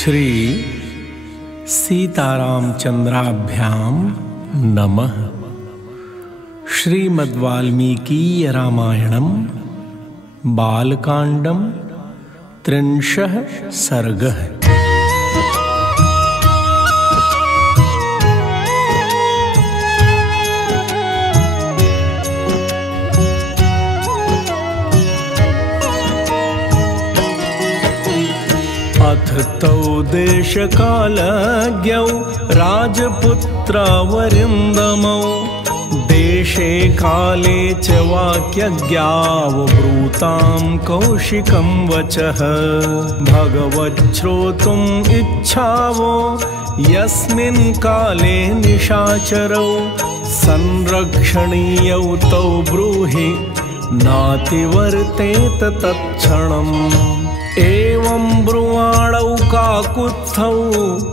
श्री सीतारामचंद्राभ्याम नमः। श्रीमद्वाल्मीकीय रामायणं बालकांडं 30 सर्गः। अथ तौ देशकालज्ञौ राजपुत्रावरिन्दमौ देशे काले च वाक्यज्ञावब्रूतां कौशिकं वचः भगवच्छ्रोतुम् इच्छावो यस्मिन् काले निशाचरौ संरक्षणीयौ तौ ब्रूहि नातिवर्तेत तत्क्षणम्। एवं ब्रुवाणौ काकुत्स्थौ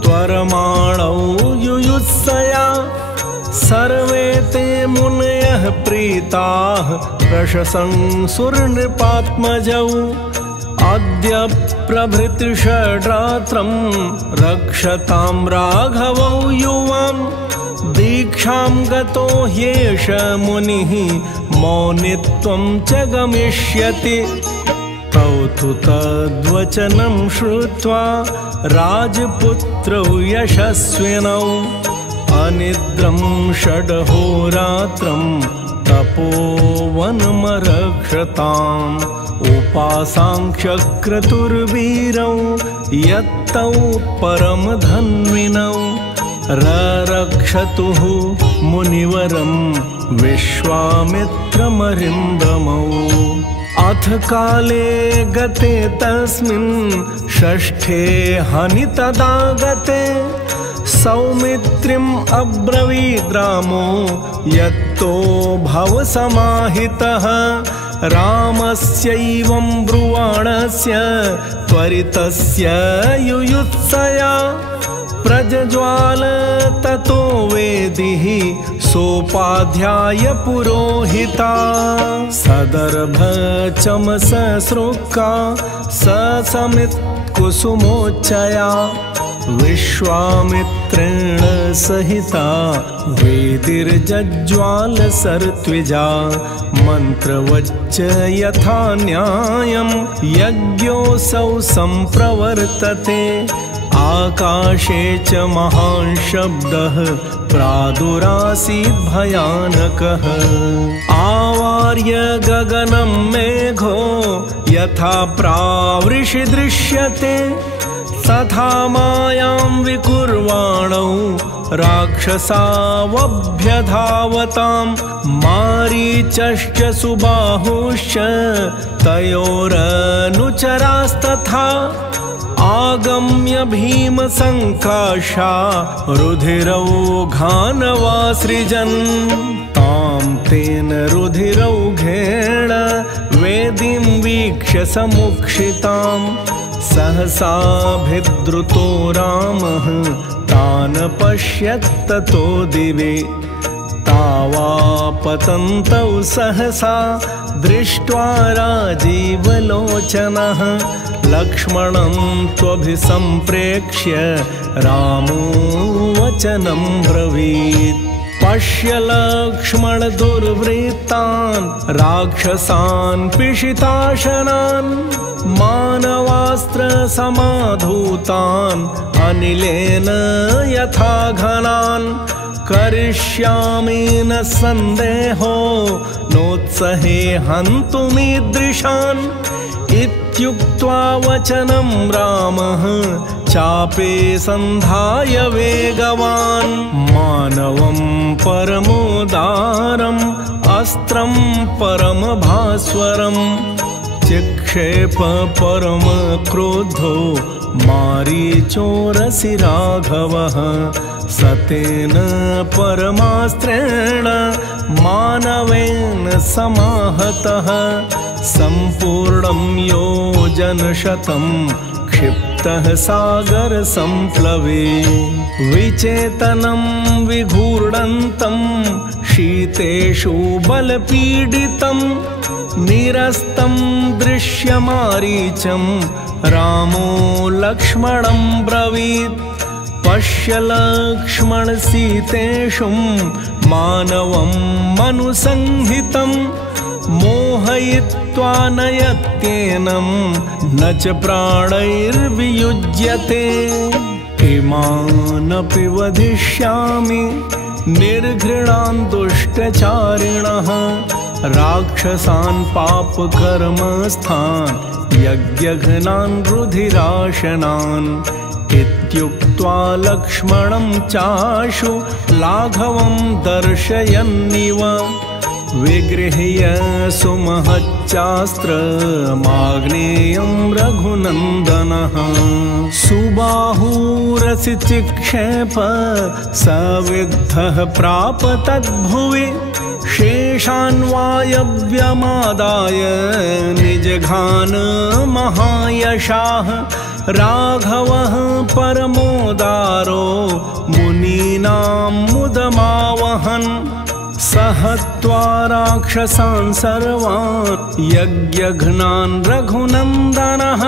त्वरमाणौ युयुत्सया सर्वे ते मुनयः प्रीताः प्रशंसुर्नृपात्मजौ। अद्य प्रभृति षड्रात्रं रक्षतां राघवौ युवां दीक्षां गतो ह्येष मुनिः मौनित्वं च गमिष्यति। तौ तु तद्वचनं श्रुत्वा राजपुत्रौ यशस्विनौ अनिद्रं षड्होरात्रं तपोवनमरक्षताम् उपासाङ्क्षक्रतुर्वीरौ यत्तौ परमधन्विनौ ररक्षतुः मुनिवरं विश्वामित्रमरिन्दमौ। अथ काले गते तस्मिन् षष्ठे हनितदागते सौमित्रिम् अब्रवीद् रामो यत्तो भवसमाहितः रामस्यैवं ब्रुवाणस्य त्वरितस्य युयुत्सया प्रज्ज्वाल ततो वेदिः सोपाध्याय पुरोहिता सदर्भचमससृक्का ससमित् कुसुमोच्चया विश्वामित्रेण सहिता वेदिर्जज्ज्वाल सर्त्विजा मन्त्रवच्च यथा न्यायं यज्ञोऽसौ सम्प्रवर्तते। आकाशे च महान् शब्दः प्रादुरासीत् भयानकः आवार्य गगनं मेघो यथा प्रावृषि दृश्यते तथा मायां विकुर्वाणौ राक्षसावभ्यधावतां मारीचश्च सुबाहुश्च तयोरनुचरास्तथा आगम्य भीमसङ्काशा रुधिरौघानवासृजन् तां तेन रुधिरौघेण वेदीं वीक्ष्य समुक्षितां सहसाभिद्रुतो रामः तान् पश्यत्ततो दिवे तावापतन्तौ सहसा दृष्ट्वा राजीवलोचनः लक्ष्मणं त्वभिसम्प्रेक्ष्य रामो वचनं ब्रवीत् पश्य लक्ष्मण दुर्वृत्तान् राक्षसान् पिशिताशनान् मानवास्त्रसमाधूतान् अनिलेन यथा घनान् करिष्यामि न सन्देहो नोत्सहे हन्तुमीदृशान् इत्युक्त्वा वचनं रामः चापे सन्धाय वेगवान् मानवं परमोदारम् अस्त्रं परमभास्वरम् चिक्षेप परमक्रोधो मारीचोरसि राघवः सतेन परमास्त्रेण मानवेन समाहतः सम्पूर्णं योजनशतं क्षिप्तः सागरसम्प्लवे विचेतनं विघूर्णन्तं शीतेषु बलपीडितं निरस्तं दृश्यमारीचं रामो लक्ष्मणं ब्रवीत् पश्य लक्ष्मण सीतेषु मानवं मनुसंहितं मोहयित्वा नयत्येनं न च प्राणैर्वियुज्यते इमानपि वधिष्यामि निर्घृणान् दुष्टचारिणः राक्षसान् पापकर्मस्थान् यज्ञघ्नान् रुधिराशनान् इत्युक्त्वा लक्ष्मणं चाशु लाघवं दर्शयन्निव विगृह्य सुमहच्चास्त्रमाग्नेयं रघुनन्दनः सुबाहुरसि चिक्षेप सविद्धः प्राप तद्भुवि शेषान्वायव्यमादाय निजघान महायशाः राघवः परमोदारो मुनीनां मुदमावहन् सहत्वा राक्षसान् सर्वान् यज्ञघ्नान् रघुनन्दनः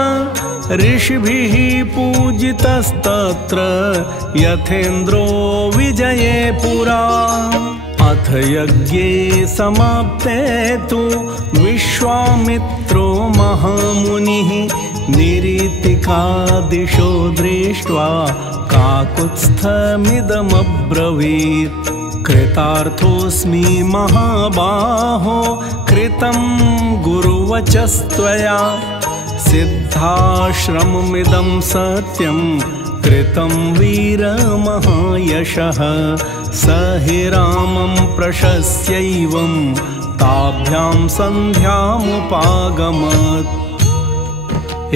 ऋषिभिः पूजितस्तत्र यथेन्द्रो विजये पुरा अथ यज्ञे समाप्ते तु विश्वामित्रो महामुनिः निरीतिकादिशो दृष्ट्वा काकुत्स्थमिदमब्रवीत् कृतार्थोऽस्मि महाबाहो कृतं गुरुवचस्त्वया सिद्धाश्रममिदं सत्यं कृतं वीरमहायशः स हि रामं प्रशस्यैवं ताभ्यां सन्ध्यामुपागमत्।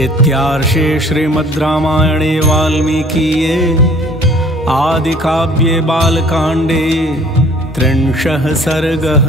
इत्यार्षे श्रीमद् रामायणे वाल्मीकीये आदिकाव्ये बालकाण्डे 30 सर्गः।